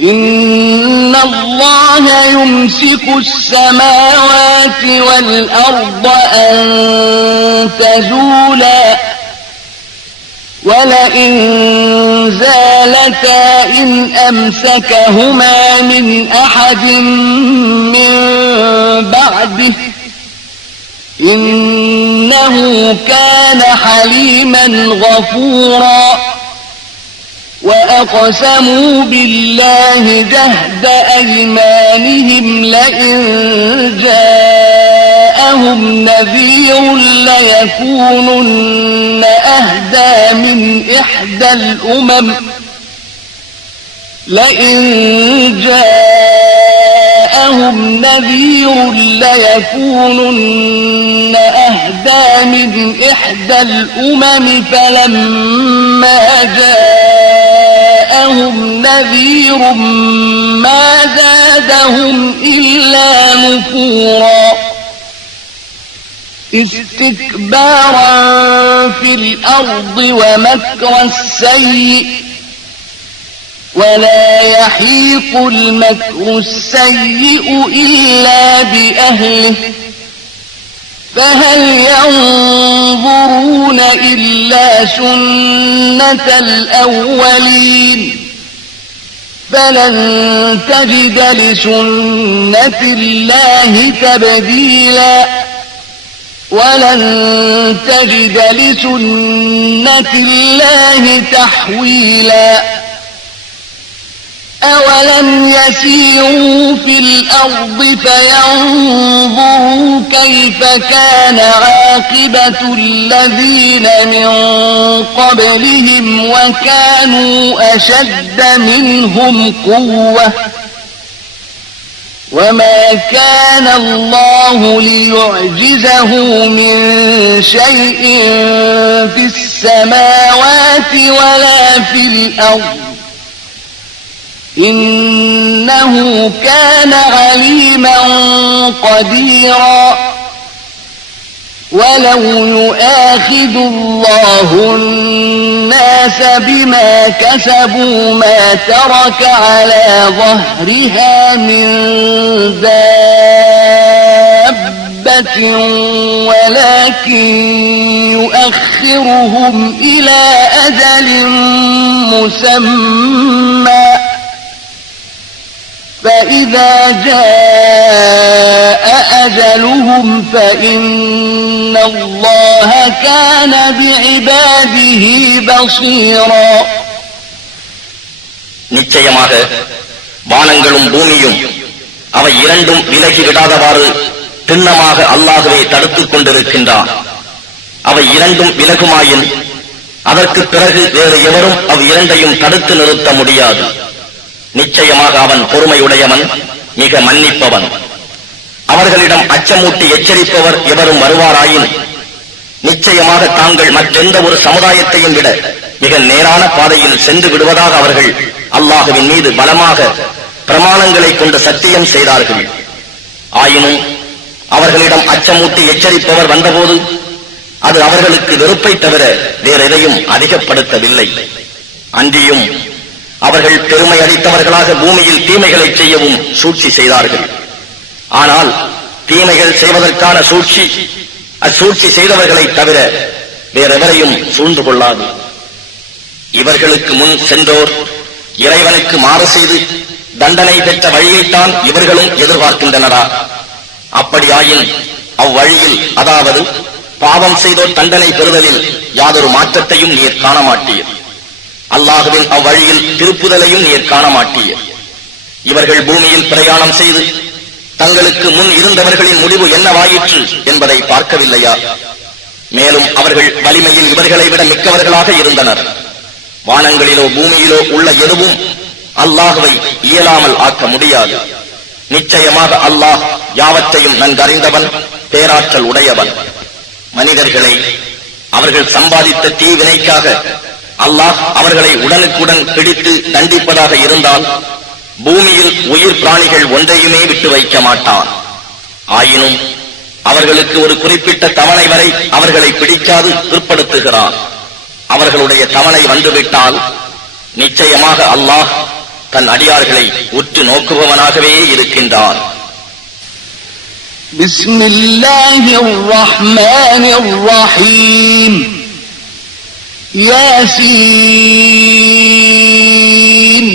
إن الله يمسك السماوات والأرض أن تزولا ولئن زالتا إن أمسكهما من أحد من بعده إنه كان حليما غفورا وأقسموا بالله جهد أيمانهم لئن جاءهم نذير ليكونن أهدى من إحدى الأمم فلما جاءهم نذير ما زادهم إلا نفورا استكبارا في الأرض ومكر السيء ولا يحيق المكر السيء إلا بأهله فهل ينظرون إلا سنة الأولين فلن تجد لسنة الله تبديلا ولن تجد لسنة الله تحويلا أولم يسيروا في الأرض فينظروا كيف كان عاقبة الذين من قبلهم وكانوا أشد منهم قوة وما كان الله ليعجزه من شيء في السماوات ولا في الأرض إنه كان عليما قديرا ولو يؤاخذ الله الناس بما كسبوا ما ترك على ظهرها من دابة ولكن يؤخرهم إلى أجل مسمى فإذا جاء أجلهم فإن الله كان بعباده بصيرا நிச்சயமாக வானங்களும் பூமியும் அவை இரண்டும் விலகி விடாதவாறு திண்ணமாக அல்லாஹ்வே தடுத்துக் கொண்டிருக்கின்றான். அவை இரண்டும் விலகுமாயின் அதற்கு பிறகு வேறு எவரும் அவ் இரண்டையும் தடுத்து நிறுத்த முடியாது. நிச்சயமாக அவன் பொறுமையுடையவன், மிக மன்னிப்பவன். அவர்களிடம் அச்சமூட்டி எச்சரிப்பவர் எவரும் வருவாராயின் நிச்சயமாக தாங்கள் மற்றெந்த ஒரு சமுதாயத்தையும் விட மிக நேரான பாதையில் சென்று விடுவதாக அவர்கள் அல்லாஹுவின் மீது பலமாக பிரமாணங்களை கொண்டு சத்தியம் செய்தார்கள். ஆயினும் அவர்களிடம் அச்சமூட்டி எச்சரிப்பவர் வந்தபோது அது அவர்களுக்கு வெறுப்பை தவிர வேறெதையும் அதிகப்படுத்தவில்லை. அன்றியும் அவர்கள் பெருமை அளித்தவர்களாக பூமியில் தீமைகளை செய்யவும் சூழ்ச்சி செய்தார்கள். ஆனால் தீமைகள் செய்வதற்கான சூழ்ச்சி அச்சூழ்ச்சி செய்தவர்களை தவிர வேறெவரையும் சூழ்ந்து கொள்ளாது. இவர்களுக்கு முன் சென்றோர் இறைவனுக்கு மாறு செய்து தண்டனை பெற்ற வழியைத்தான் இவர்களும் எதிர்பார்க்கின்றனரா? அப்படியாயின் அவ்வழியில், அதாவது பாவம் செய்தோர் தண்டனை பெறுதலில் யாதொரு மாற்றத்தையும் நீர் காண மாட்டீர். அல்லாஹுவின் அவ்வழியில் திருப்புதலையும் நீர் காண மாட்டீர். இவர்கள் பூமியில் பிரயாணம் செய்து தங்களுக்கு முன் இருந்தவர்களின் முடிவு என்னவாயிற்று என்பதை பார்க்கவில்லையா? மேலும் அவர்கள் வலிமையில் இவர்களை விட மிக்கவர்களாக இருந்தனர். வானங்களிலோ பூமியிலோ உள்ள எதுவும் அல்லாஹுவை இயலாமல் ஆக்க முடியாது. நிச்சயமாக அல்லாஹ் யாவற்றையும் நன்கறிந்தவன், பேராற்றல் உடையவன். மனிதர்களை அவர்கள் சம்பாதித்த தீவினைக்காக அல்லாஹ் அவர்களை உடனுக்குடன் பிடித்து தண்டிப்பதாக இருந்தால் பூமியில் உயிர் பிராணிகள் ஒன்றையுமே விட்டு வைக்க மாட்டான். ஆயினும் அவர்களுக்கு ஒரு குறிப்பிட்ட தவணை வரை அவர்களை பிடிக்காது பிற்படுத்துகிறான். அவர்களுடைய தவணை வந்துவிட்டால் நிச்சயமாக அல்லாஹ் தன் அடியார்களை உற்று நோக்குபவனாகவே இருக்கின்றான். பிஸ்மில்லாஹிர் ரஹ்மானிர் ரஹீம். யாசீன்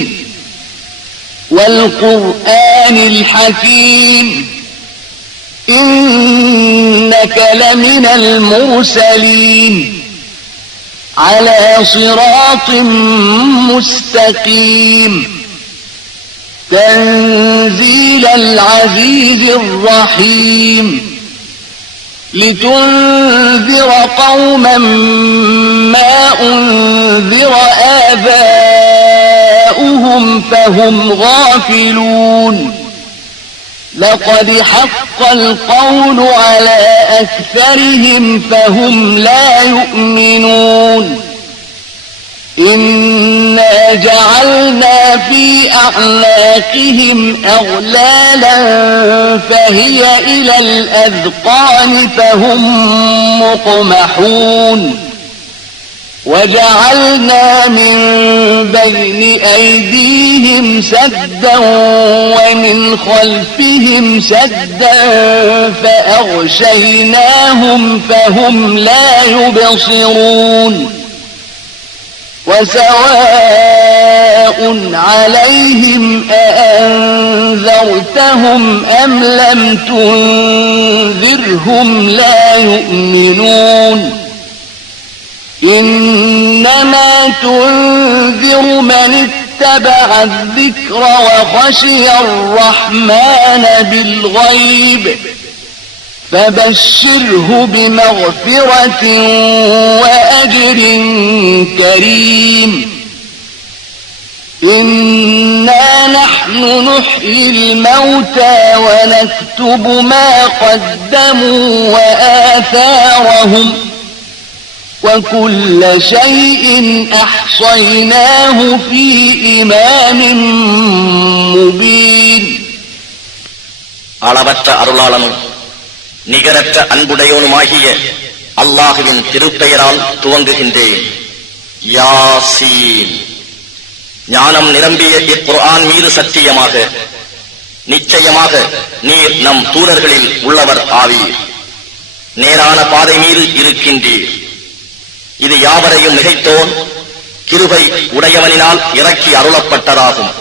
வல் குர்ஆனில் ஹகீம். إنك لمن المرسلين على صراط مستقيم تنزيل العزيز الرحيم لتنذر قوما ما أنذر آباؤهم فهم غافلون لقد حق القول على أكثرهم فهم لا يؤمنون إنا جعلنا في أعناقهم أغلالا فهي إلى الأذقان فهم مقمحون وجعلنا من بين أيديهم سدا ومن خلفهم سدا فأغشيناهم فهم لا يبصرون وسواء عليهم أأنذرتهم أم لم تنذرهم لا يؤمنون إنما تنذر من اتبع الذكر وخشي الرحمن بالغيب فبشره بمغفرة وأجر كريم إنا نحن نحيي الموتى ونكتب ما قدموا وآثارهم وكل شيء أحصيناه في إمام مبين. அளவற்ற அருளாளனும் நிகரற்ற அன்புடையோனுமாகிய அல்லாஹுவின் திருப்பெயரால் துவங்குகின்றேன். யாசீன். ஞானம் நிரம்பிய இக்குர்ஆன் மீது சத்தியமாக, நிச்சயமாக நீர் நம் தூதர்களில் உள்ளவர் ஆவீர். நேரான பாதை மீது இருக்கின்றீர். இது யாவரையும் மிகைத்தோன் கிருபை உடையவனினால் இறக்கி அருளப்பட்டதாகும்.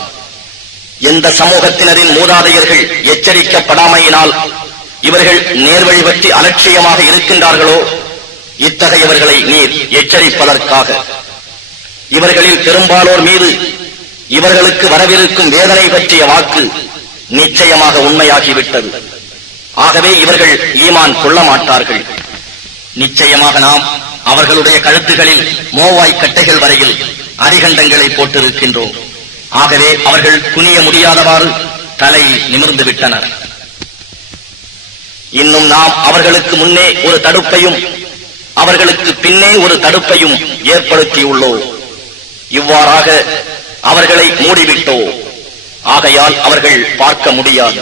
எந்த சமூகத்தினரின் மூதாதையர்கள் எச்சரிக்கப்படாமையினால் இவர்கள் நேர்வழி பற்றி அலட்சியமாக இருக்கின்றார்களோ, இத்தகையவர்களை நீர் எச்சரிப்பதற்காக இவர்களில் பெரும்பாலோர் மீது இவர்களுக்கு வரவிருக்கும் வேதனை பற்றிய வாக்கு நிச்சயமாக உண்மையாகிவிட்டது. ஆகவே இவர்கள் ஈமான் கொள்ள மாட்டார்கள். நிச்சயமாக நாம் அவர்களுடைய கழுத்துகளில் மோவாய் கட்டைகள் வரையில் அரிகண்டங்களை போட்டிருக்கின்றோம். ஆகவே அவர்கள் குனிய முடியாதவாறு தலை நிமிர்ந்து விட்டனர். இன்னும் நாம் அவர்களுக்கு முன்னே ஒரு தடுப்பையும் அவர்களுக்கு பின்னே ஒரு தடுப்பையும் ஏற்படுத்தியுள்ளோம். இவ்வாறாக அவர்களை மூடிவிட்டோ, ஆகையால் அவர்கள் பார்க்க முடியாது.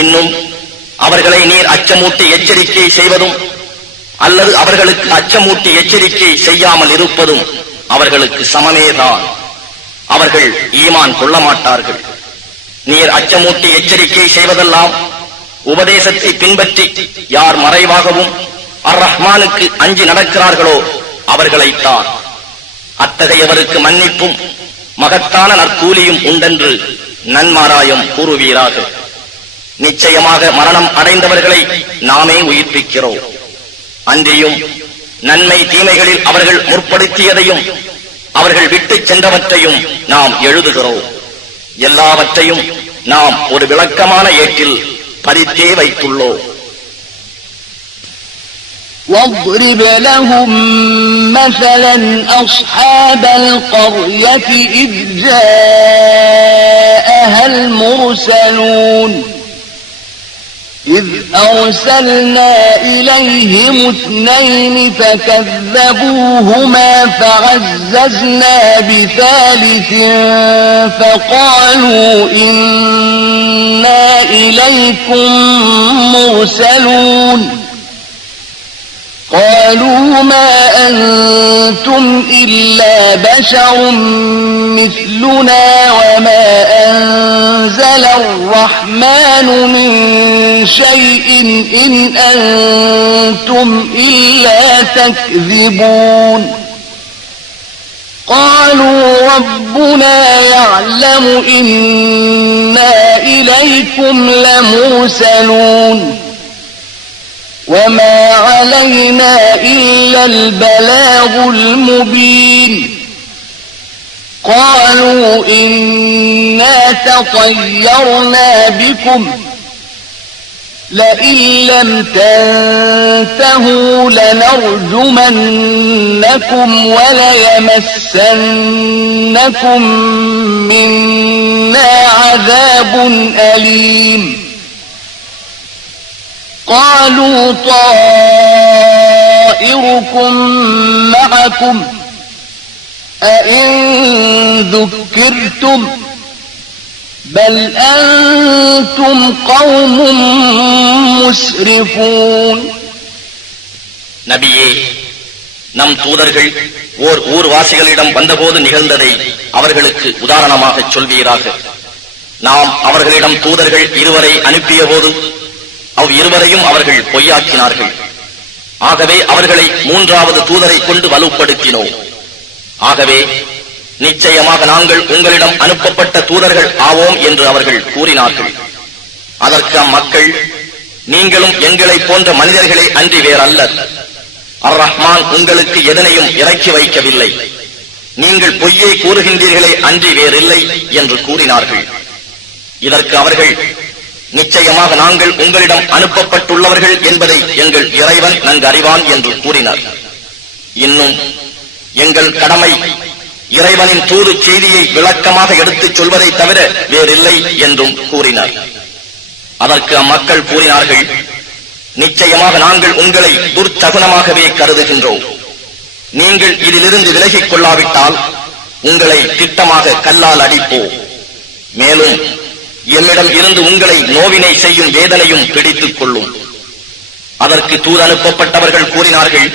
இன்னும் அவர்களை நீர் அச்சமூட்டி எச்சரிக்கை செய்வதும் அல்லது அவர்களுக்கு அச்சமூட்டி எச்சரிக்கை செய்யாமல் இருப்பதும் அவர்களுக்கு சமமேதான். அவர்கள் ஈமான் கொள்ள மாட்டார்கள். நீர் அச்சமூட்டி எச்சரிக்கை செய்வதெல்லாம் உபதேசத்தை பின்பற்றி யார் மறைவாகவும் அர் ரஹ்மானுக்கு அஞ்சி நடக்கிறார்களோ அவர்களைத்தான். அத்தகையவருக்கு மன்னிப்பும் மகத்தான நற்கூலியும் உண்டென்று நன்மாராயம் கூறுவீராக. நிச்சயமாக மரணம் அடைந்தவர்களை நாமே உயிர்ப்பிக்கிறோம். அன்றியும் நன்மை தீமைகளில் அவர்கள் முற்படுத்தியதையும் அவர்கள் விட்டுச் சென்றவற்றையும் நாம் எழுதுகிறோம். எல்லாவற்றையும் நாம் ஒரு விளக்கமான ஏட்டில் பதித்தே வைத்துள்ளோம். واضرب لهم مثلا أصحاب القرية إذ جاءها المرسلون إذ أرسلنا إليهم 2 فكذبوهما فعززنا بثالث فقالوا إنا إليكم مرسلون قالوا ما أنتم إلا بشر مثلنا وما أنزل الرحمن من شيء إن أنتم إلا تكذبون قالوا ربنا يعلم إنا إليكم لمرسلون وما علينا إلا البلاغ المبين قالوا إنا تطيرنا بكم لئن لم تنتهوا لنرجمنكم وليمسنكم منا عذاب أليم قالوا طائركم معكم أئن ذكرتم بل أنتم قوم مسرفون நபியே, நம் தூதர்கள் ஓர் ஊர்வாசிகளிடம் வந்தபோது நிகழ்ந்ததை அவர்களுக்கு உதாரணமாக சொல்வீராக. நாம் அவர்களிடம் தூதர்கள் இருவரை அனுப்பிய போது இருவரையும் அவர்கள் பொய்யாக்கினார்கள். ஆகவே அவர்களை மூன்றாவது தூதரை கொண்டு வலுப்படுத்தினோம். ஆகவே நிச்சயமாக நாங்கள் உங்களிடம் அனுப்பப்பட்ட தூதர்கள் ஆவோம் என்று அவர்கள் கூறினார்கள். அதற்கு அம்மக்கள், நீங்களும் எங்களை போன்ற மனிதர்களே அன்றி வேறல்லர். அர்-ரஹ்மான் உங்களுக்கு எதனையும் இறக்கி வைக்கவில்லை. நீங்கள் பொய்யை கூறுகின்றீர்களே அன்றி வேறில்லை என்று கூறினார்கள். இதற்கு அவர்கள், நிச்சயமாக நாங்கள் உங்களிடம் அனுப்பப்பட்டுள்ளவர்கள் என்பதை எங்கள் இறைவன் நன்கு அறிவான் என்று கூறினார். இன்னும் எங்கள் கடமை இறைவனின் தூது செய்தியை விளக்கமாக எடுத்துச் சொல்வதை தவிர வேறில்லை என்றும் கூறினார். அதற்கு அம்மக்கள் கூறினார்கள், நிச்சயமாக நாங்கள் உங்களை துர்ச்சகுனமாகவே கருதுகின்றோம். நீங்கள் இதிலிருந்து விலகிக் கொள்ளாவிட்டால் உங்களை திட்டமாக கல்லால் அடிப்போம். மேலும் என்னிடம் இருந்து உங்களை நோவினை செய்யும் வேதனையும் பிடித்துக் கொள்ளும். அதற்கு தூது அனுப்பப்பட்டவர்கள் கூறினார்கள்,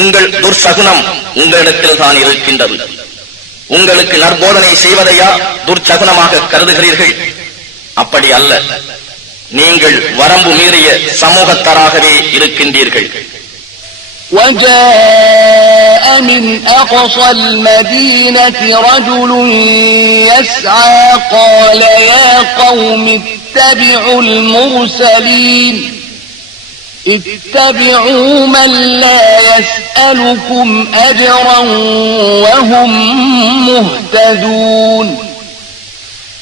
உங்கள் துர்சகுனம் உங்களிடத்தில் தான் இருக்கின்றது. உங்களுக்கு நற்போதனை செய்வதையா துர்ச்சகுனமாக கருதுகிறீர்கள்? அப்படி அல்ல, நீங்கள் வரம்பு மீறிய சமூகத்தாராகவே இருக்கின்றீர்கள். وجاء من أقصى المدينة رجل يسعى قال يا قوم اتبعوا المرسلين اتبعوا من لا يسألكم أجرا وهم مهتدون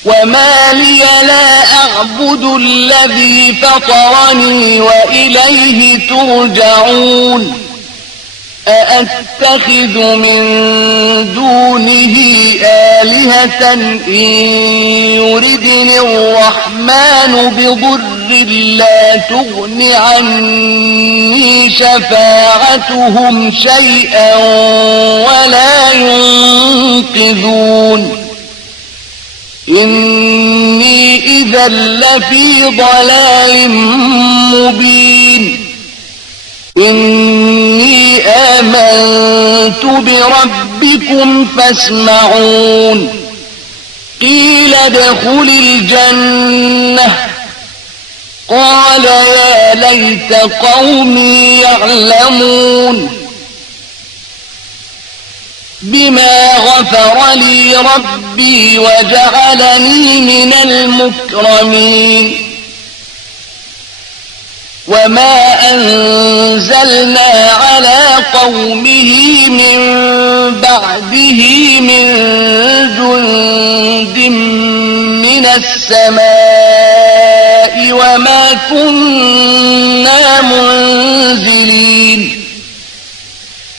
وما لي لا أعبد الذي فطرني وإليه ترجعون أأتخذ من دونه آلهة إن يردني الرحمن بضر لا تغن عني شفاعتهم شيئا ولا ينقذون إني إذا لفي ضلال مبين إني آمنت بربكم فاسمعون قيل ادخل الجنة قال يا ليت قومي يعلمون بما غفر لي ربي وجعلني من المكرمين وما أنزلنا على قومه من بعده من جند من السماء وما كنا منزلين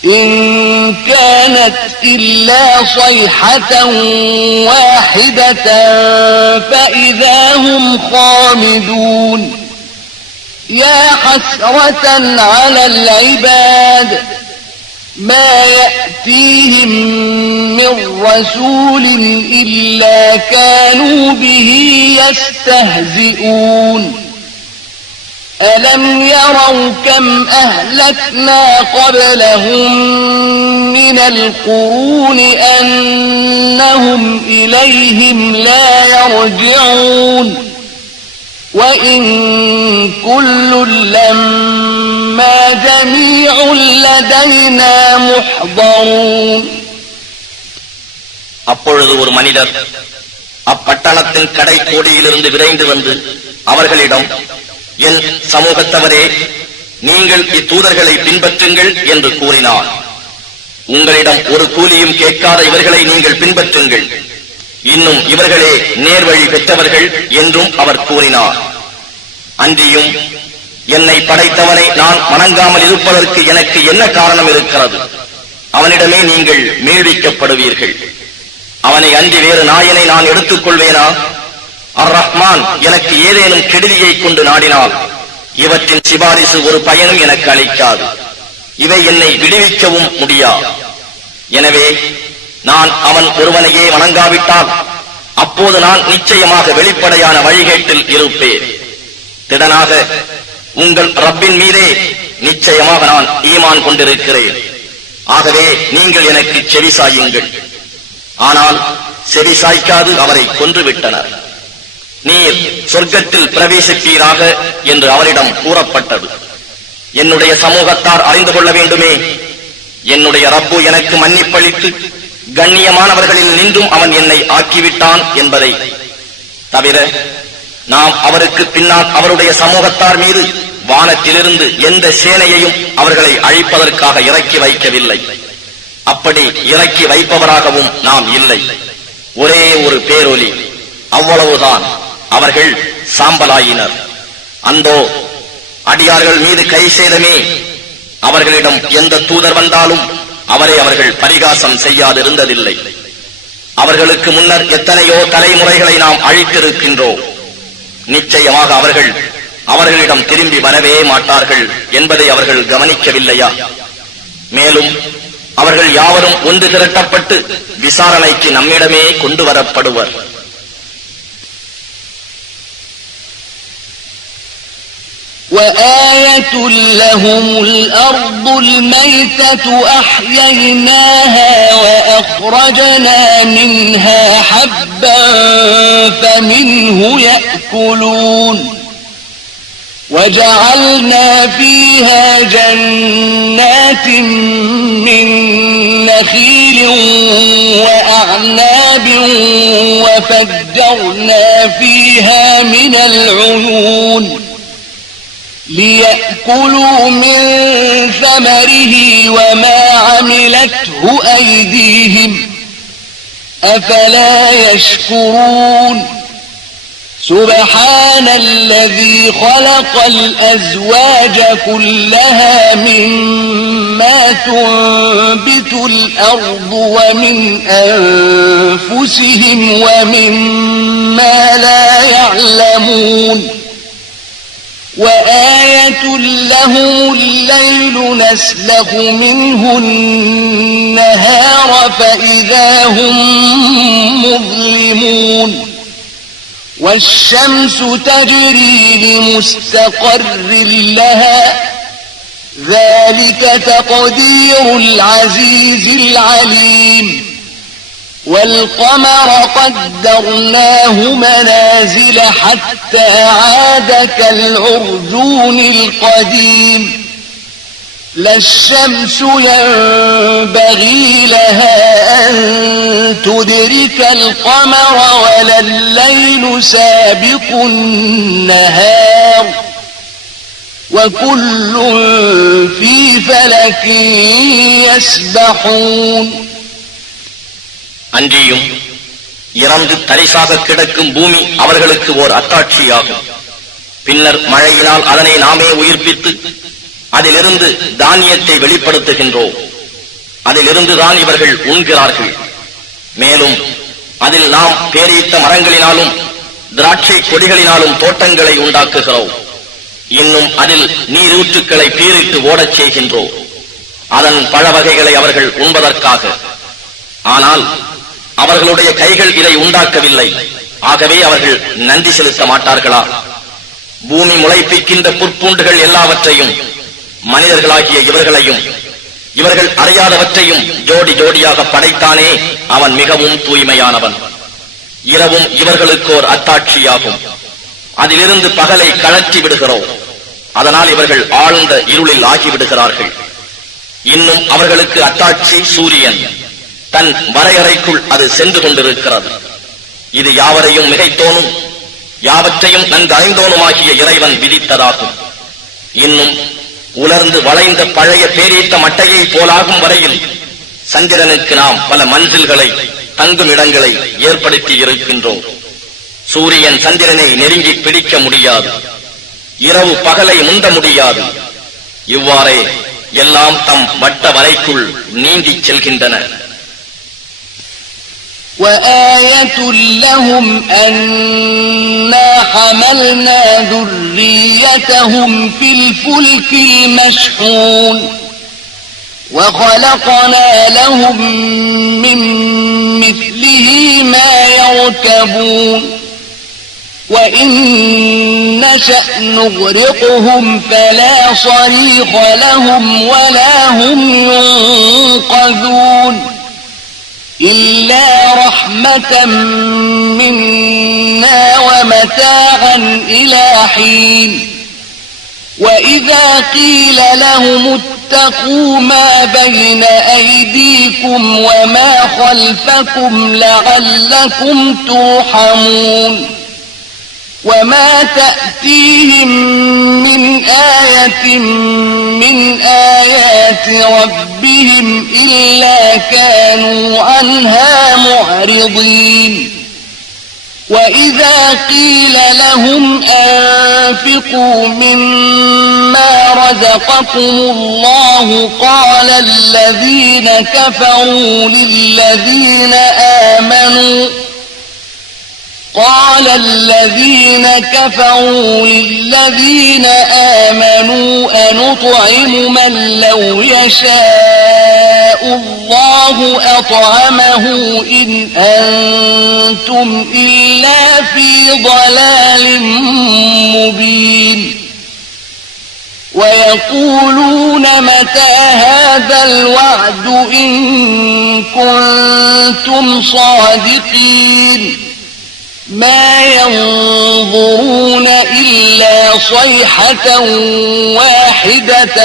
إن كانت إلا صيحة واحدة فإذا هم خامدون يا حسرة على العباد ما يأتيهم من رسول إلا كانوا به يستهزئون ألم يروا كم أهلكنا قبلهم من القرون أنهم إليهم لا يرجعون وإن كل لما جميع لدينا محضرون. அப்பொழுது ஒரு மனிதர் அப்பட்டணத்தின் கடை கோடியிலிருந்து விரைந்து வந்து அவர்களிடம், என் சமூகத்தவரே, நீங்கள் இத்தூதர்களை பின்பற்றுங்கள் என்று கூறினார். உங்களிடம் ஒரு கூலியும் கேட்காத இவர்களை நீங்கள் பின்பற்றுங்கள், இன்னும் இவர்களே நேர்வழி பெற்றவர்கள் என்றும் அவர் கூறினார். அன்றியும், என்னை படைத்தவனை நான் வணங்காமல் இருப்பதற்கு எனக்கு என்ன காரணம் இருக்கிறது? அவனிடமே நீங்கள் மீழ்விக்கப்படுவீர்கள். அவனை அன்றி வேறு நாயனை நான் எடுத்துக் கொள்வேனா? அர் ரஹ்மான் எனக்கு ஏதேனும் கெடுதியை கொண்டு நாடினால் இவற்றின் சிபாரிசு ஒரு பயனும் எனக்கு அளிக்காது. இவை என்னை விடுவிக்கவும் முடியாது. எனவே நான் அவன் ஒருவனையே வணங்காவிட்டால் அப்போது நான் நிச்சயமாக வெளிப்படையான வழிகேட்டில் இருப்பேன். திடனாக உங்கள் ரப்பின் மீதே நிச்சயமாக நான் ஈமான் கொண்டிருக்கிறேன். ஆகவே நீங்கள் எனக்கு செவிசாயுங்கள். ஆனால் செவிசாய்க்காது அவரை கொன்றுவிட்டனர். நீர் சொர்க்கத்தில் பிரவேசிப்பீராக என்று அவரிடம் கூறப்பட்டது. என்னுடைய சமூகத்தார் அறிந்து கொள்ள வேண்டுமே, என்னுடைய ரப்பு எனக்கு மன்னிப்பளித்து கண்ணியமானவர்களில் நின்றும் அவன் என்னை ஆக்கிவிட்டான் என்பதை தவிர நாம் அவருக்கு பின்னால் அவருடைய சமூகத்தார் மீது வானத்திலிருந்து எந்த சேனையையும் அவர்களை அழிப்பதற்காக இறக்கி வைக்கவில்லை. அப்படி இறக்கி வைப்பவராகவும் நாம் இல்லை. ஒரே ஒரு பேரொலி, அவ்வளவுதான். அவர்கள் சாம்பலாயினர். அந்தோ அடியார்கள் மீது கை சேதமே. அவர்களிடம் எந்த தூதர் வந்தாலும் அவரை அவர்கள் பரிகாசம் செய்யாதிருந்ததில்லை. அவர்களுக்கு முன்னர் எத்தனையோ தலைமுறைகளை நாம் அழித்திருக்கின்றோம். நிச்சயமாக அவர்கள் அவர்களிடம் திரும்பி வரவே மாட்டார்கள் என்பதை அவர்கள் கவனிக்கவில்லையா? மேலும் அவர்கள் யாவரும் ஒன்று திரட்டப்பட்டு விசாரணைக்கு நம்மிடமே கொண்டு வரப்படுவர். وآية لهم الأرض الميتة أحييناها وأخرجنا منها حبا فمنه يأكلون وجعلنا فيها جنات من نخيل وأعناب وفجرنا فيها من العيون ليأكلوا من ثمره وما عملته أيديهم أفلا يشكرون سبحان الذي خلق الأزواج كلها مما تنبت الأرض ومن أنفسهم ومما لا يعلمون وآية لهم الليل نسلخ منه النهار فإذا هم مظلمون والشمس تجري لمستقر لها ذلك تقدير العزيز العليم والقمر قدرناه منازل حتى عاد كالعرجون القديم لا الشمس ينبغي لها أن تدرك القمر ولا الليل سابق النهار وكل في فلك يسبحون. அன்றியும் இறந்து தரிசாக கிடக்கும் பூமி அவர்களுக்கு ஓர் அத்தாட்சியாகும். பின்னர் மழையினால் அதனை நாமே உயிர்ப்பித்து அதிலிருந்து தானியத்தை வெளிப்படுத்துகின்றோம். அதிலிருந்துதான் இவர்கள் உண்கிறார்கள். மேலும் அதில் நாம் பேரித்த மரங்களினாலும் திராட்சை கொடிகளினாலும் தோட்டங்களை உண்டாக்குகிறோம். இன்னும் அதில் நீரூற்றுக்களை பீரிட்டு ஓடச் செய்கின்றோம், அதன் பழ வகைகளை அவர்கள் உண்பதற்காக. ஆனால் அவர்களுடைய கைகள் இதை உண்டாக்கவில்லை. ஆகவே அவர்கள் நன்றி செலுத்த மாட்டார்களா? பூமி முளைப்பிக்கின்ற புற்பூண்டுகள் எல்லாவற்றையும், மனிதர்களாகிய இவர்களையும் இவர்கள் அறியாதவற்றையும் ஜோடி ஜோடியாக படைத்தானே, அவன் மிகவும் தூய்மையானவன். இரவும் இவர்களுக்கோர் அத்தாட்சியாகும். அதிலிருந்து பகலை கழற்றி விடுகிறோம். அதனால் இவர்கள் ஆழ்ந்த இருளில் ஆகிவிடுகிறார்கள். இன்னும் அவர்களுக்கு அத்தாட்சி சூரியன். தன் வரையறைக்குள் அது சென்று கொண்டிருக்கிறது. இது யாவரையும் மிகைத்தோனும் யாவற்றையும் நன்கு அறிந்தோனுமாகிய இறைவன் விதித்ததாகும். இன்னும் உலர்ந்து வளைந்த பழைய பேரீட்ட மட்டையை போலாகும் வரையில் சந்திரனுக்கு நாம் பல மன்றில்களை, தங்கும் இடங்களை ஏற்படுத்தி இருக்கின்றோம். சூரியன் சந்திரனை நெருங்கி பிடிக்க முடியாது. இரவு பகலை முந்த முடியாது. இவ்வாறே எல்லாம் தம் வட்ட வரைக்குள் நீந்திச் செல்கின்றன. وآية لهم أنا حملنا ذريتهم في الفلك المشحون وخلقنا لهم من مثله ما يركبون وإن نشأ نغرقهم فلا صريخ لهم ولا هم ينقذون إلا رحمة منا ومتاعا إلى حين وإذا قيل لهم اتقوا ما بين أيديكم وما خلفكم لعلكم ترحمون وما تأتيهم من آية من آيات ربهم إلا كانوا عنها معرضين وإذا قيل لهم أنفقوا مما رزقكم الله قال الذين كفروا للذين آمنوا أنطعم من لو يشاء الله أطعمه إن أنتم إلا في ضلال مبين ويقولون متى هذا الوعد إن كنتم صادقين ما ينظرون إلا صيحة واحدة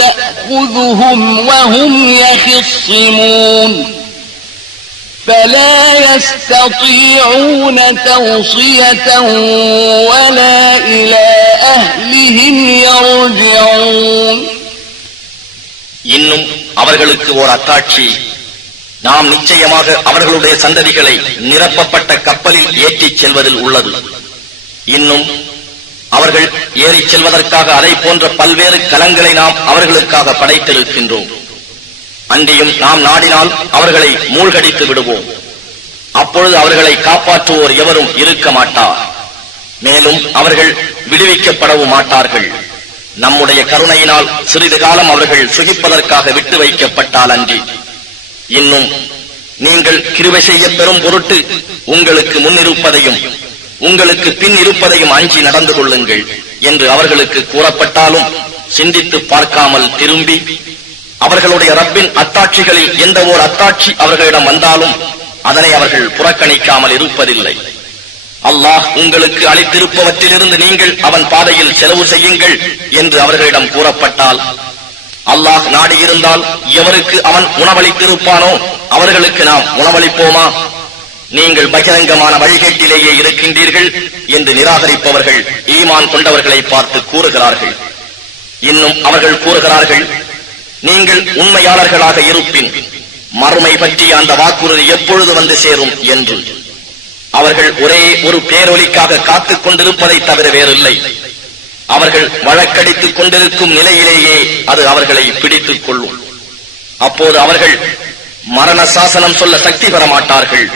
تأخذهم وهم يخصمون فلا يستطيعون توصية ولا إلى أهلهم يرجعون இன்னும் அவர்களுக்கு ஓர் அத்தாட்சி, நாம் நிச்சயமாக அவர்களுடைய சந்ததிகளை நிரப்பப்பட்ட கப்பலில் ஏற்றிச் செல்வதில் உள்ளது. இன்னும் அவர்கள் ஏறிச் செல்வதற்காக அதை போன்ற பல்வேறு கலங்களை நாம் அவர்களுக்காக படைத்திருக்கின்றோம். அன்றியும் நாம் நாடினால் அவர்களை மூழ்கடித்து விடுவோம். அப்பொழுது அவர்களை காப்பாற்றுவோர் எவரும் இருக்க மாட்டார். மேலும் அவர்கள் விடுவிக்கப்படவும் மாட்டார்கள். நம்முடைய கருணையினால் சிறிது காலம் அவர்கள் சுகிப்பதற்காக விட்டு வைக்கப்பட்டால் அன்றி. இன்னும் நீங்கள் கிருபை செய்ய பெறும் பொருட்டு உங்களுக்கு முன் இருப்பதையும் உங்களுக்கு பின் இருப்பதையும் அஞ்சி நடந்து கொள்ளுங்கள் என்று அவர்களுக்கு கூறப்பட்டாலும் சிந்தித்து பார்க்காமல் திரும்பி அவர்களுடைய ரப்பின் அத்தாட்சிகளில் எந்த ஓர் அத்தாட்சி அவர்களிடம் வந்தாலும் அதனை அவர்கள் புறக்கணிக்காமல் இருப்பதில்லை. அல்லாஹ் உங்களுக்கு அளித்திருப்பவற்றிலிருந்து நீங்கள் அவன் பாதையில் செலவு செய்யுங்கள் என்று அவர்களிடம் கூறப்பட்டால், அல்லாஹ் நாடியிருந்தால் எவருக்கு அவன் உணவளித்திருப்பானோ அவர்களுக்கு நாம் உணவளிப்போமா? நீங்கள் பகிரங்கமான வழிகேட்டிலேயே இருக்கின்றீர்கள் என்று நிராகரிப்பவர்கள் ஈமான் கொண்டவர்களை பார்த்து கூறுகிறார்கள். இன்னும் அவர்கள் கூறுகிறார்கள், நீங்கள் உண்மையாளர்களாக இருப்பின் மறுமை பற்றிய அந்த வாக்குறுதி எப்பொழுது வந்து சேரும் என்று. அவர்கள் ஒரே ஒரு பேரொலிக்காக காத்துக் கொண்டிருப்பதை தவிர வேறில்லை. அவர்கள் வழக்கடித்துக் கொண்டிருக்கும் நிலையிலேயே அது அவர்களை பிடித்துக் கொள்ளும். அப்போது அவர்கள் மரண சாசனம் சொல்ல சக்தி பெற மாட்டார்கள்.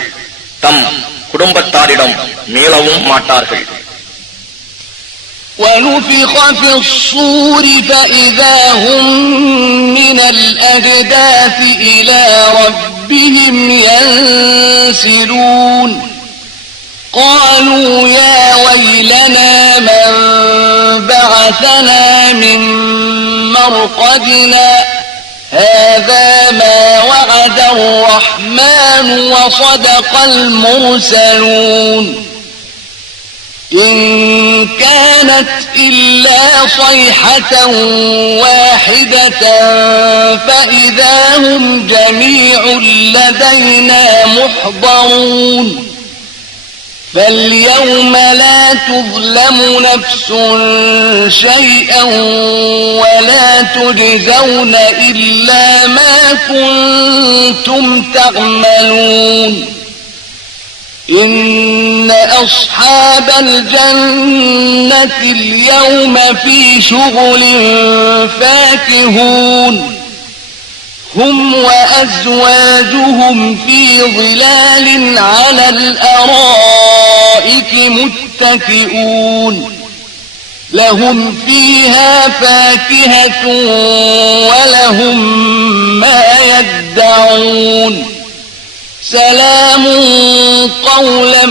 தம் குடும்பத்தாரிடம் மீளவும் மாட்டார்கள். وَنُفِخَ فِي الصُّورِ فَإِذَا هُمْ مِنَ الْأَجْدَاثِ إِلَى رَبِّهِمْ يَنْسِلُونَ قَالُوا يَا ويلنا من بعثنا من مرقدنا هذا ما وعد الرحمن وصدق المرسلون إن كانت إلا صيحة واحدة فإذا هم جميع لدينا محضرون فاليوم لا تظلم نفس شيئا ولا تجزون إلا ما كنتم تعملون إن أصحاب الجنة اليوم في شغل فاكهون هم وأزواجهم في ظلال على الأرائك متكئون لهم فيها فاكهة ولهم ما يدعون سلام قولا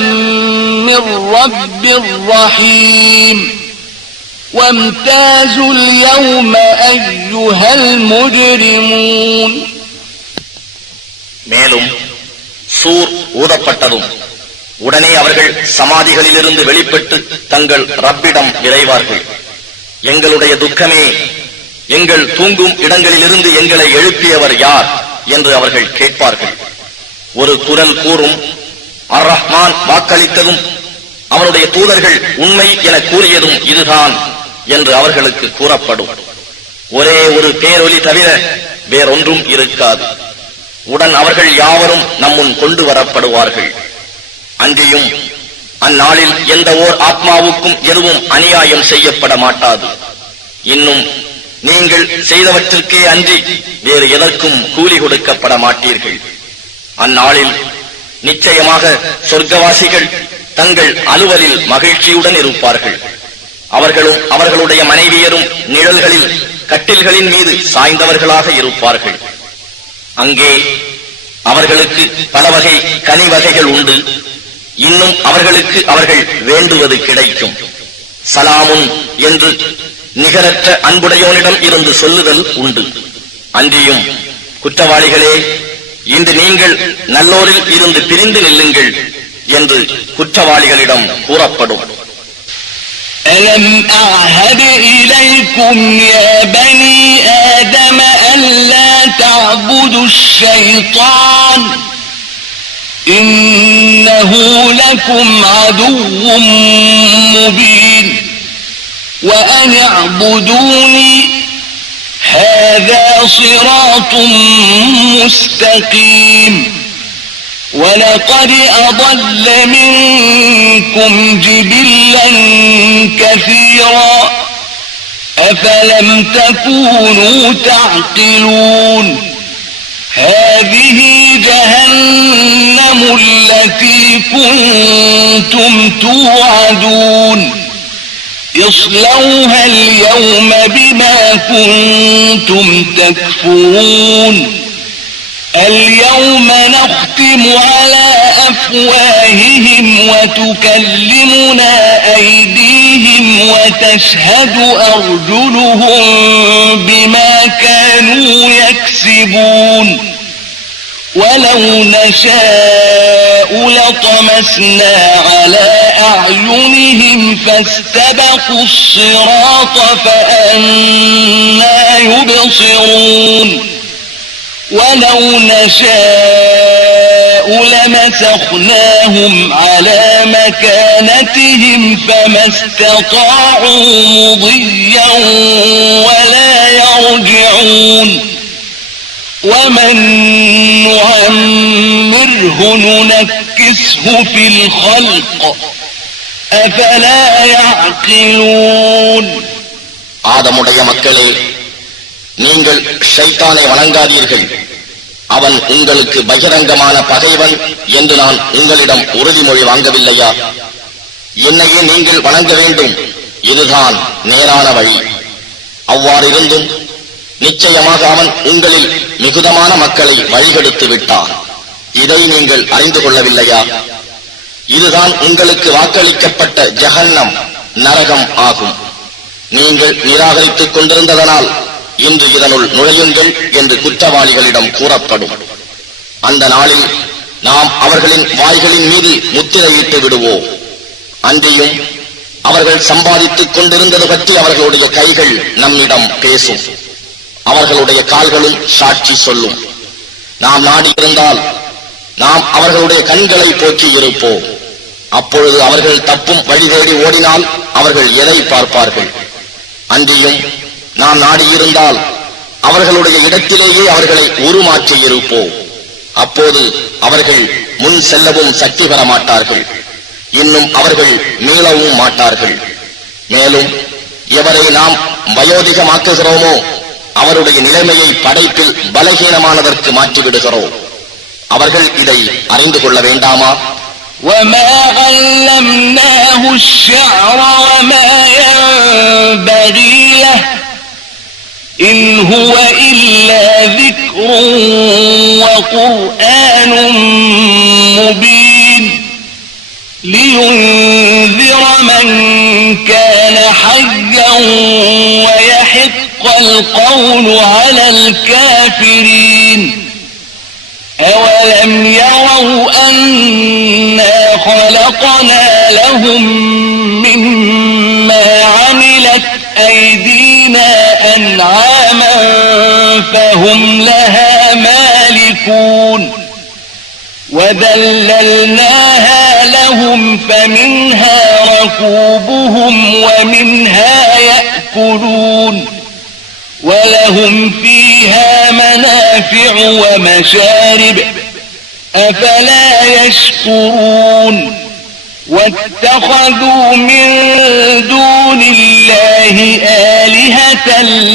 من رب رحيم وامتازوا اليوم أيها المجرمون மேலும் சூர் ஊதப்பட்டதும் உடனே அவர்கள் சமாதிகளிலிருந்து வெளிப்பட்டு தங்கள் ரப்பிடம் விரைவார்கள். எங்களுடைய துக்கமே, எங்கள் தூங்கும் இடங்களிலிருந்து எங்களை எழுப்பியவர் யார் என்று அவர்கள் கேட்பார்கள். ஒரு குரல் கூறும், அர் ரஹ்மான் வாக்களித்ததும் அவனுடைய தூதர்கள் உண்மை என கூறியதும் இதுதான் என்று அவர்களுக்கு கூறப்படும். ஒரே ஒரு பேரொலி தவிர வேறொன்றும் இருக்காது. உடன் அவர்கள் யாவரும் நம்முன் கொண்டு வரப்படுவார்கள். அன்றியும் அந்நாளில் எந்த ஓர் ஆத்மாவுக்கும் எதுவும் அநியாயம் செய்யப்பட மாட்டாது. இன்னும் நீங்கள் செய்தவற்றிற்கே அன்றி வேறு எதற்கும் கூலி கொடுக்கப்பட மாட்டீர்கள். அந்நாளில் நிச்சயமாக சொர்க்கவாசிகள் தங்கள் அலுவலில் மகிழ்ச்சியுடன் இருப்பார்கள். அவர்களும் அவர்களுடைய மனைவியரும் நிழல்களில் கட்டில்களின் மீது சாய்ந்தவர்களாக இருப்பார்கள். அங்கே அவர்களுக்கு பல வகை கனி வகைகள் உண்டு. இன்னும் அவர்களுக்கு அவர்கள் வேண்டுவது கிடைக்கும். சலாமுன் என்று நிகரற்ற அன்புடையோனிடம் இருந்து சொல்லுதல் உண்டு. அன்றியும் குற்றவாளிகளே, இன்று நீங்கள் நல்லோரில் இருந்து பிரிந்து நில்லுங்கள் என்று குற்றவாளிகளிடம் கூறப்படும். ألم أعهد إليكم يا بني آدم ألا تعبدوا الشيطان إنه لكم عدو مبين وأن اعبدوني هذا صراط مستقيم ولقد أضل منكم جبلا كثيرا أفلم تكونوا تعقلون هذه جهنم التي كنتم توعدون اصلوها اليوم بما كنتم تكفرون اليوم نختم على أفواههم وتكلمنا أيديهم وتشهد أرجلهم بما كانوا يكسبون ولو نشاء لطمسنا على أعينهم فاستبقوا الصراط فأنى يبصرون ولو نشاء لمسخناهم على مكانتهم فما استطاعوا مضيا ولا يرجعون ومن نعمره ننكسه في الخلق أفلا يعقلون ஆதமுடைய மக்களே, நீங்கள் ஷைத்தானை வணங்காதீர்கள். அவன் உங்களுக்கு பகிரங்கமான பகைவன் என்று நான் உங்களிடம் உறுதிமொழி வாங்கவில்லையா? என்னையே நீங்கள் வணங்க வேண்டும், இதுதான் நேரான வழி. அவ்வாறிருந்தும் நிச்சயமாக அவன் உங்களில் மிகுதமான மக்களை வழிகெடுத்து விட்டான். இதை நீங்கள் அறிந்து கொள்ளவில்லையா? இதுதான் உங்களுக்கு வாக்களிக்கப்பட்ட ஜஹன்னம், நரகம் ஆகும். நீங்கள் நிராகரித்துக் கொண்டிருந்ததனால் இன்று இதனுள் நுழையுங்கள் என்று குற்றவாளிகளிடம் கூறப்படும். அந்த நாளில் நாம் அவர்களின் வாய்களின் மீது முத்திரையிட்டு விடுவோம். அன்றியும் அவர்கள் சம்பாதித்துக் கொண்டிருந்தது பற்றி அவர்களுடைய கைகள் நம்மிடம் பேசும். அவர்களுடைய கால்களும் சாட்சி சொல்லும். நாம் நாடியிருந்தால் நாம் அவர்களுடைய கண்களை போக்கி இருப்போம். அப்பொழுது அவர்கள் தப்பும் வழி தேடி ஓடினால் அவர்கள் எதை பார்ப்பார்கள்? அன்றியும் நாம் நாடியிருந்தால் அவர்களுடைய இடத்திலேயே அவர்களை உருமாற்றி இருப்போம். அப்போது அவர்கள் முன் செல்லவும் சக்தி பெற மாட்டார்கள். இன்னும் அவர்கள் மீளவும் மாட்டார்கள். மேலும் எவரை நாம் வயோதிகமாக்குகிறோமோ அவருடைய நிலைமையை படைப்பில் பலகீனமானதற்கு மாற்றிவிடுகிறோம். அவர்கள் இதை அறிந்து கொள்ள வேண்டாமா? وَمَا عَلَّمْنَاهُ الشِّعْرَ وَمَا يَنبَغِي لَهُ إِنْ هُوَ إِلَّا ذِكْرٌ وَقُرْآنٌ مُبِينٌ لِيُنذِرَ مَنْ كَانَ حَيًّا وَيَحِقَّ الْقَوْلُ عَلَى الْكَافِرِينَ أَوَلَمْ يَرَوْا أَنَّا خَلَقْنَا لَهُم مِّمَّا عَمِلَتْ أَيْدِينَا أَنْعَامًا فَهُمْ لَهَا مَالِكُونَ وَذَلَّلْنَاهَا لَهُمْ فَمِنْهَا رَكُوبُهُمْ وَمِنْهَا يَأْكُلُونَ وَلَهُمْ فِيهَا مَنَافِعُ وَمَشَارِبُ أَفَلَا يَشْكُرُونَ وَاتَّخَذُوا مِن دُونِ اللَّهِ آلِهَةً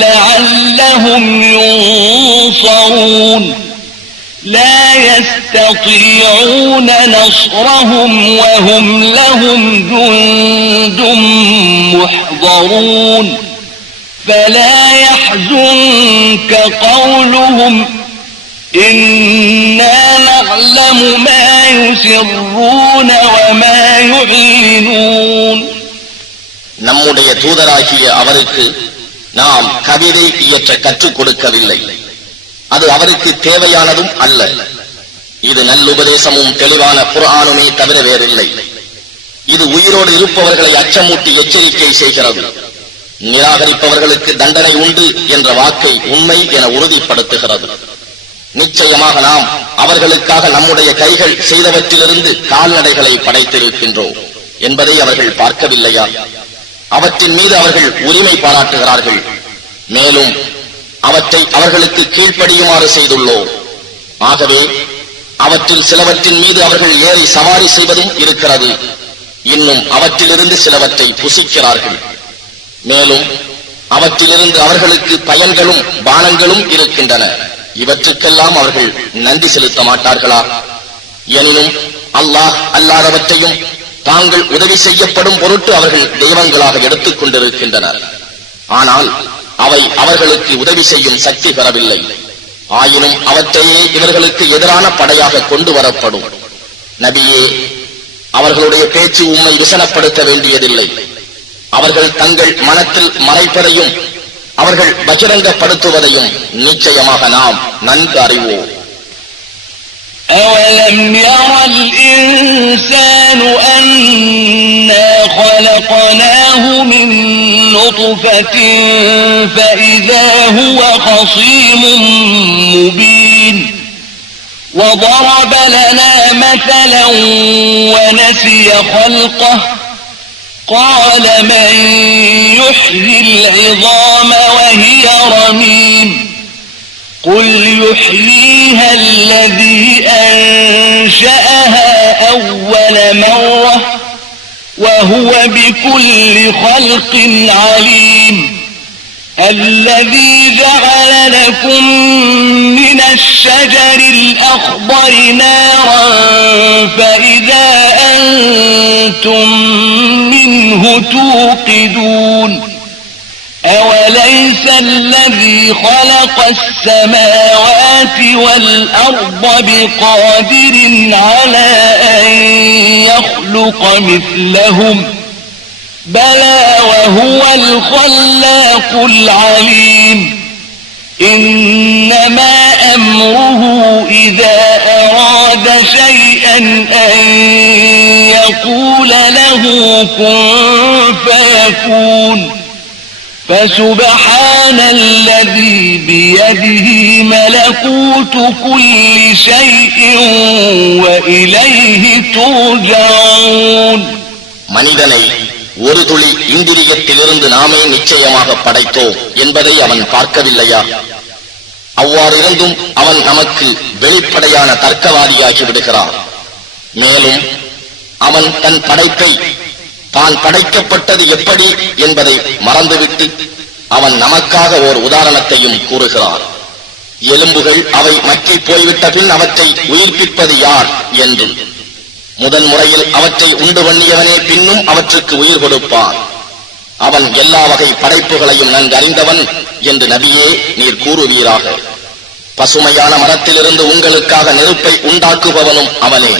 لَعَلَّهُمْ يُنصَرُونَ لَا يَسْتَطِيعُونَ نَصْرَهُمْ وَهُمْ لَهُمْ جُندٌ مُحْضَرُونَ فَلَا يَحْزُنكَ قَوْلُهُمْ إِنَّا نَعْلَمُ مَا يُسِرُّونَ وَمَا يُعْلِنُونَ நம்முடைய தூதராகிய அவருக்கு நாம் கவிதை இயற்ற கற்றுக் கொடுக்கவில்லை. அது அவருக்கு தேவையானதும் அல்ல. இது நல்லுபதேசமும் தெளிவான குர்ஆனுமே தவிர வேறில்லை. இது உயிரோடு இருப்பவர்களை அச்சமூட்டி எச்சரிக்கை செய்கிறது. நிராகரிப்பவர்களுக்கு தண்டனை உண்டு என்ற வாக்கை உண்மை என உறுதிப்படுத்துகிறது. நிச்சயமாக நாம் அவர்களுக்காக நம்முடைய கைகள் செய்தவற்றிலிருந்து கால்நடைகளை படைத்திருக்கின்றோம் என்பதை அவர்கள் பார்க்கவில்லையா? அவற்றின் மீது அவர்கள் உரிமை பாராட்டுகிறார்கள். மேலும் அவற்றை அவர்களுக்கு கீழ்ப்படியுமாறு செய்துள்ளோம். ஆகவே அவற்றில் சிலவற்றின் மீது அவர்கள் ஏறி சவாரி செய்வதும் இருக்கிறது. இன்னும் அவற்றிலிருந்து சிலவற்றை புசிக்கிறார்கள். மேலும் அவற்றிலிருந்து அவர்களுக்கு பயன்களும் பானங்களும் இருக்கின்றன. இவற்றுக்கெல்லாம் அவர்கள் நன்றி செலுத்த மாட்டார்களா? எனினும் அல்லாஹ் அல்லாதவற்றையும் தாங்கள் உதவி செய்யப்படும் பொருட்டு அவர்கள் தெய்வங்களாக எடுத்துக் கொண்டிருக்கின்றனர். ஆனால் அவை அவர்களுக்கு உதவி செய்யும் சக்தி பெறவில்லை. ஆயினும் அவற்றையே இவர்களுக்கு எதிரான படையாக கொண்டு வரப்படும். நபியே, அவர்களுடைய பேச்சு உம்மை விசனப்படுத்த வேண்டியதில்லை. அவர்கள் தங்கள் மனத்தில் மறைப்பதையும் அவர்கள் பகிரங்கப்படுத்துவதையும் நிச்சயமாக நாம் நன்கு அறிவோம். أَوَلَمْ يَرَ الْإِنسَانُ أَنَّا خَلَقْنَاهُ مِن نُّطْفَةٍ فَإِذَا هُوَ خَصِيمٌ مُّبِينٌ وَضَرَبَ لَنَا مَثَلًا وَنَسِيَ خَلْقَهُ قَالَ مَن يُحْيِي الْعِظَامَ وَهِيَ رَمِيمٌ قُلْ يُحْيِيهَا الَّذِي أَنشَأَهَا أَوَّلَ مَرَّةٍ وَهُوَ بِكُلِّ خَلْقٍ عَلِيمٌ الَّذِي جَعَلَ لَكُم مِّنَ الشَّجَرِ الْأَخْضَرِ نَارًا فَإِذَا أَنتُم مِّنْهُ تُوقِدُونَ أَوَلَيْسَ الذي خلق السماوات والأرض بقادر على أن يخلق مثلهم بلى وهو الخلاق العليم إنما أمره إذا أراد شيئا أن يقول له كن فيكون فسبحان الذي بيده ملكوت كل شيء وإليه ترجعون. மனிதனை ஒரு துளி இந்திரியத்திலிருந்து நாமே நிச்சயமாக படைத்தோம் என்பதை அவன் பார்க்கவில்லையா? அவ்வாறிருந்தும் அவன் நமக்கு வெளிப்படையான தர்க்கவாதியாகி விடுகிறான். மேலும் அவன் தன் படைப்பை தான் படைக்கப்பட்டது எப்படி என்பதை மறந்துவிட்டு அவன் நமக்காக ஓர் உதாரணத்தையும் கூறுகிறான். எலும்புகள் அவை மக்கி போய்விட்ட பின் அவற்றை உயிர்ப்பிப்பது யார் என்று. முதன் முறையில் அவற்றை உண்டு பண்ணியவனே பின்னும் அவற்றுக்கு உயிர் கொடுப்பான். அவன் எல்லா வகை படைப்புகளையும் நன்கறிந்தவன் என்று நபியே நீர் கூறுவீராக. பசுமையான மரத்திலிருந்து உங்களுக்காக நெருப்பை உண்டாக்குபவனும் அவனே.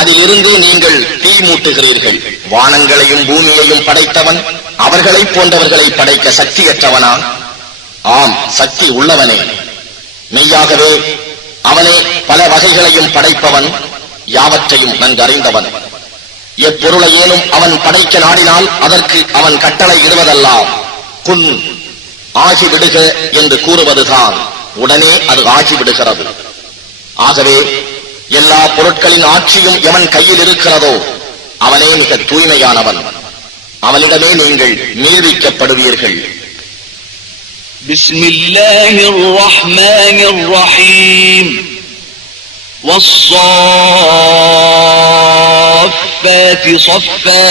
அதிலிருந்தே நீங்கள் தீ மூட்டுகிறீர்கள். வானங்களையும் பூமியையும் படைத்தவன் அவர்களைப் போன்றவர்களை படைக்க சக்தியற்றவனா? ஆம், சக்தி உள்ளவனே. மெய்யாகவே அவனே பல வகைகளையும் படைப்பவன், யாவற்றையும் நன்கறிந்தவன். எப்பொருளையேனும் அவன் படைக்க நாடினால் அதற்கு அவன் கட்டளை இடுவதெல்லாம் குன் ஆகிவிடுக என்று கூறுவதுதான். உடனே அது ஆகிவிடுகிறது. ஆகவே எல்லா பொருட்களின் ஆட்சியும் எவன் கையில் இருக்கிறதோ அவனே மிக தூய்மையானவன். அவனிடமே நீங்கள் மீள்விக்கப்படுவீர்கள். பிஸ்மில்லாஹிர் ரஹ்மானிர் ரஹீம். والصافات صفا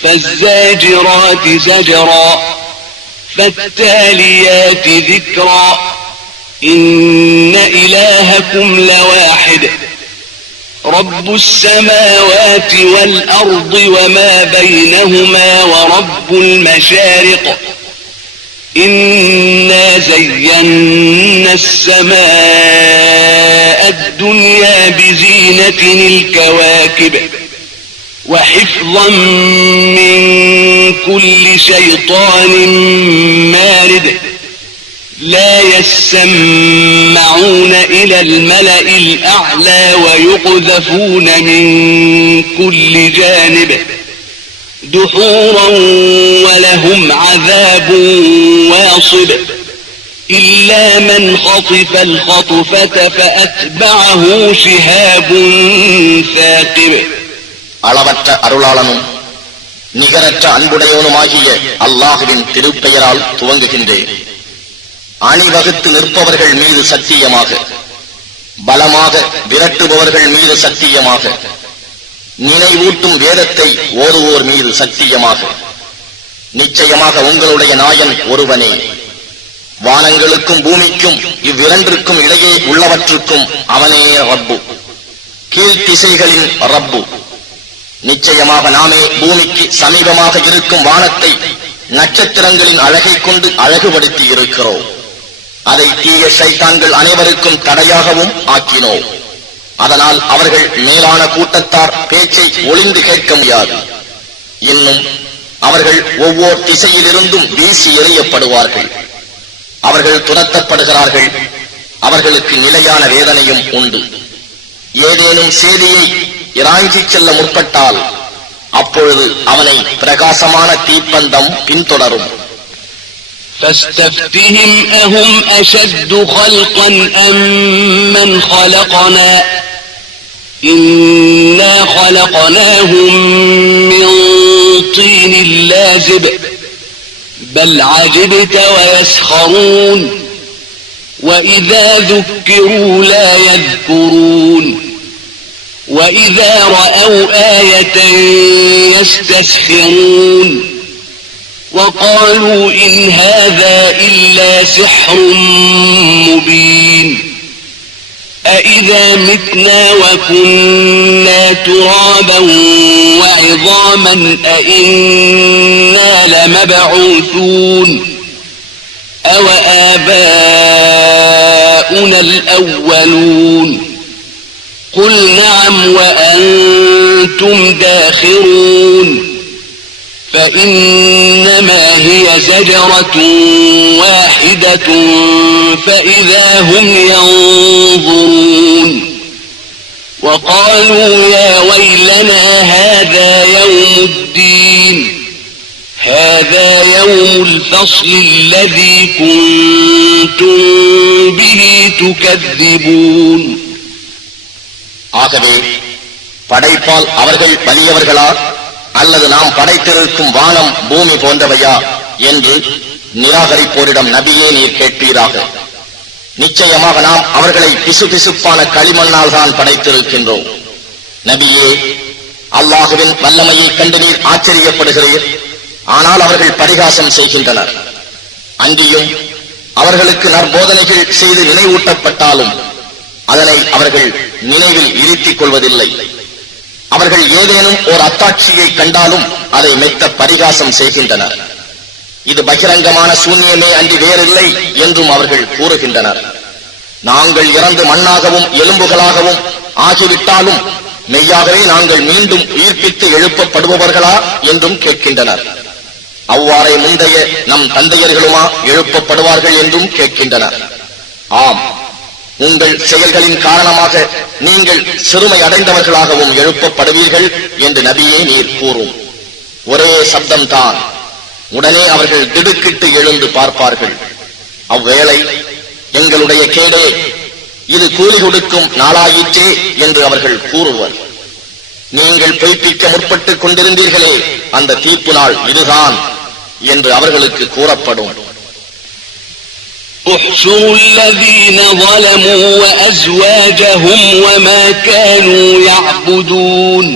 فالزاجرات زجرا فالتاليات ذكرا إن إلهكم لواحد رب السماوات والأرض وما بينهما ورب المشارق إنا زينا السماء الدنيا بزينة الكواكب وحفظا من كل شيطان مارد لا يسمعون إلى الملأ الأعلى ويقذفون من كل جانب دحورا ولهم عذاب واصب إلا من خطف الخطفة فأتبعه شهاب ثاقب. அளவற்ற அருளாளனும் நிகரற்ற அன்புடையவனுமாகிய அல்லாஹுவின் திருப்பெயரால் துவங்குகின்றேன். அணிவகுத்து நிற்பவர்கள் மீது சத்தியமாக, பலமாக விரட்டுபவர்கள் மீது சத்தியமாக, நினைவூட்டும் வேதத்தை ஓதுவோர் மீது சத்தியமாக. நிச்சயமாக உங்களுடைய நாயன் ஒருவனே. வானங்களுக்கும் பூமிக்கும் இவ்விரண்டிற்கும் இடையே உள்ளவற்றுக்கும் அவனே ரப்பு, கீழ்த்திசைகளின் ரப்பு. நிச்சயமாக நாமே பூமிக்கு சமீபமாக இருக்கும் வானத்தை நட்சத்திரங்களின் அழகை கொண்டு அழகுபடுத்தி இருக்கிறோம். அதை தீய ஷைத்தான்கள் அனைவருக்கும் தடையாகவும் ஆக்கினோம். அதனால் அவர்கள் மேலான கூட்டத்தார் பேச்சை ஒளிந்து கேட்க முடியாது. இன்னும் அவர்கள் ஒவ்வொரு திசையிலிருந்தும் வீசி எறியப்படுவார்கள். அவர்கள் துரத்தப்படுகிறார்கள். அவர்களுக்கு நிலையான வேதனையும் உண்டு. ஏதேனும் செய்தியை இராஞ்சிச் செல்ல முற்பட்டால் அப்பொழுது அவனை பிரகாசமான தீப்பந்தம் பின்தொடரும். فاستفتهم أهم أشد خلقا أم من خلقنا إنا خلقناهم من طين لازب بل عجبت ويسخرون وإذا ذكروا لا يذكرون وإذا رأوا آية يستسخرون وقالوا إن هذا إلا سحر مبين أإذا متنا وكنا ترابا وعظاما أإنا لمبعوثون أَوَآبَاؤُنَا الْأَوَّلُونَ قُلْ نَعَمْ وَأَنْتُمْ دَاخِرُونَ فَإِنَّمَا هِيَ زَجْرَةٌ وَاحِدَةٌ فَإِذَا هُمْ يَنظُرُونَ وَقَالُوا يَا وَيْلَنَا هَذَا يَوْمُ الدِّينِ هَذَا يَوْمُ الْفَصْلِ الَّذِي كُنْتُمْ بِهِ تُكَذِّبُونَ ஆகவே படைப்பால் அவர்கள் வலியவர்களா அல்லது நாம் படைத்திருக்கும் வானம் பூமி போன்றவையா என்று நிராகரிப்போரிடம் நபியே நீர் கேட்பீராக. நிச்சயமாக நாம் அவர்களை பிசுபிசுப்பான களிமண்ணால் தான் படைத்திருக்கின்றோம். நபியே, அல்லாஹுவின் வல்லமையை கண்டு நீர் ஆச்சரியப்படுகிறீர். ஆனால் அவர்கள் பரிகாசம் செய்கின்றனர். அன்றியும் அவர்களுக்கு நற்போதனைகள் செய்து நினைவூட்டப்பட்டாலும் அதனை அவர்கள் நினைவில் இருத்திக் கொள்வதில்லை. அவர்கள் ஏதேனும் ஓர் அத்தாட்சியை கண்டாலும் அதை மெத்த பரிகாசம் செய்கின்றனர். இது பகிரங்கமான சூன்யமே அன்றி வேறில்லை என்றும் அவர்கள் கூறுகின்றனர். நாங்கள் இறந்து மண்ணாகவும் எலும்புகளாகவும் ஆகிவிட்டாலும் மெய்யாகவே நாங்கள் மீண்டும் உயிர்ப்பித்து எழுப்பப்படுபவர்களா என்றும் கேட்கின்றனர். அவ்வாறே முந்தைய நம் தந்தையர்களுமா எழுப்பப்படுவார்கள் என்றும் கேட்கின்றனர். ஆம், உங்கள் செயல்களின் காரணமாக நீங்கள் சிறுமை அடைந்தவர்களாகவும் எழுப்பப்படுவீர்கள் என்று நபியே நீர் கூறும். ஒரே சப்தம்தான். உடனே அவர்கள் திடுக்கிட்டு எழுந்து பார்ப்பார்கள். அவ்வேளை எங்களுடைய கேடே, இது கூலி கொடுக்கும் நாளாயிற்றே என்று அவர்கள் கூறுவர். நீங்கள் பொய்ப்பிக்க முற்பட்டுக் கொண்டிருந்தீர்களே, அந்த தீர்ப்பு நாள் இதுதான் என்று அவர்களுக்கு கூறப்படும். احشروا الذين ظلموا وأزواجهم وما كانوا يعبدون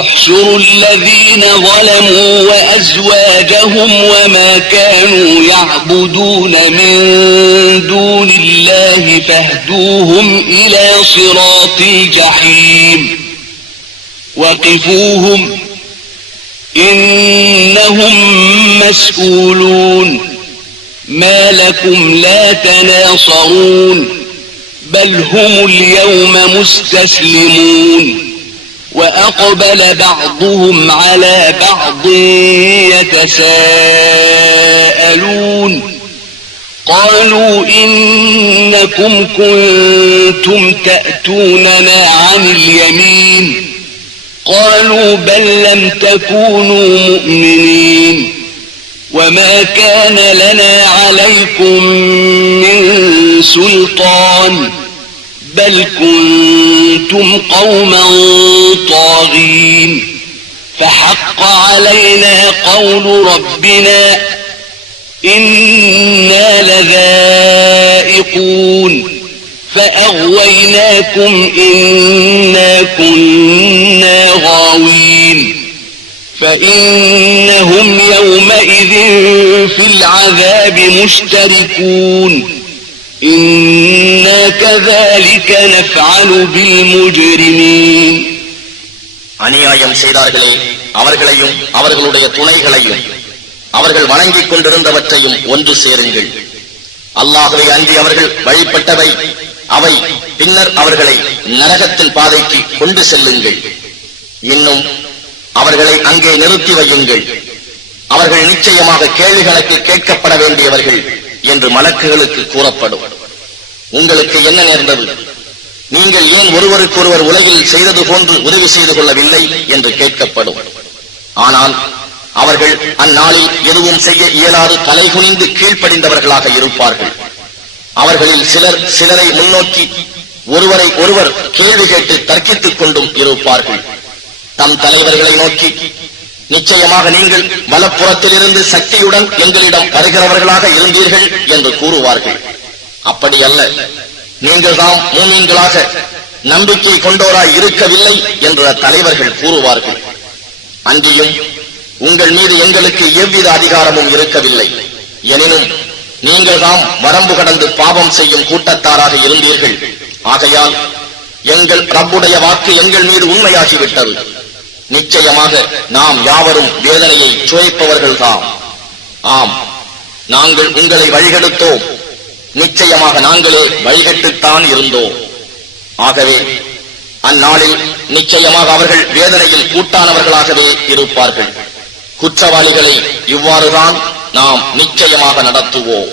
احشروا الذين ظلموا وأزواجهم وما كانوا يعبدون من دون الله فاهدوهم إلى صراط الجحيم وقفوهم إنهم مسؤولون ما لكم لا تناصرون بل هم اليوم مستسلمون وأقبل بعضهم على بعض يتساءلون قالوا إنكم كنتم تأتوننا عن اليمين قالوا بل لم تكونوا مؤمنين وما كان لنا عليكم من سلطان بل كنتم قوما طاغين فحق علينا قول ربنا إنا لذائقون فأغويناكم إنا كنا غاوين فإنهم يومئذ في العذاب مشتركون إنا كذلك نفعل بالمجرمين அநியாயம் செய்தார்களே, அவர்களையும் அவர்களுடைய துணைகளையும் அவர்கள் வணங்கிக் கொண்டிருந்தவற்றையும் ஒன்று சேருங்கள். அல்லாஹ்வை அன்றி அவர்கள் வழிபட்டவை அவை, பின்னர் அவர்களை நரகத்தின் பாதைக்கு கொண்டு செல்லுங்கள். இன்னும் அவர்களை அங்கே நிறுத்தி வையுங்கள். அவர்கள் நிச்சயமாக கேள்வி கணக்கு கேட்கப்பட வேண்டியவர்கள் என்று மலக்குகளுக்கு கூறப்படும். உங்களுக்கு என்ன நேர்ந்தது? நீங்கள் ஏன் ஒருவருக்கொருவர் உலகில் செய்தது போன்று உதவி செய்து கொள்ளவில்லை என்று கேட்கப்படும். ஆனால் அவர்கள் அந்நாளில் எதுவும் செய்ய இயலாது தலைகுனிந்து கீழ்ப்படிந்தவர்களாக இருப்பார்கள். அவர்களில் சிலர் சிலரை முன்னோக்கி ஒருவரை ஒருவர் கேள்வி கேட்டு தர்க்கித்துக் கொண்டும் இருப்பார்கள். தம் தலைவர்களை நோக்கி, நிச்சயமாக நீங்கள் வலப்புறத்திலிருந்து சக்தியுடன் எங்களிடம் வருகிறவர்களாக இருந்தீர்கள் என்று கூறுவார்கள். அப்படி அல்ல, நீங்கள் தாம் மூமீன்களாக நம்பிக்கை கொண்டோராய் இருக்கவில்லை என்று தலைவர்கள் கூறுவார்கள். அன்றியும் உங்கள் மீது எங்களுக்கு எவ்வித அதிகாரமும் இருக்கவில்லை. எனினும் நீங்கள் தாம் வரம்பு கடந்து பாவம் செய்யும் கூட்டத்தாராக இருந்தீர்கள். ஆகையால் எங்கள் ரப்புடைய வாக்கு எங்கள் மீது உண்மையாகிவிட்டது. நிச்சயமாக நாம் யாவரும் வேதனையை சுவைப்பவர்கள்தாம். ஆம், நாங்கள் உங்களை வழிகெடுத்தோம், நிச்சயமாக நாங்களே வழிகெட்டுத்தான் இருந்தோம். ஆகவே அந்நாளில் நிச்சயமாக அவர்கள் வேதனையில் கூட்டானவர்களாகவே இருப்பார்கள். குற்றவாளிகளை இவ்வாறுதான் நாம் நிச்சயமாக நடத்துவோம்.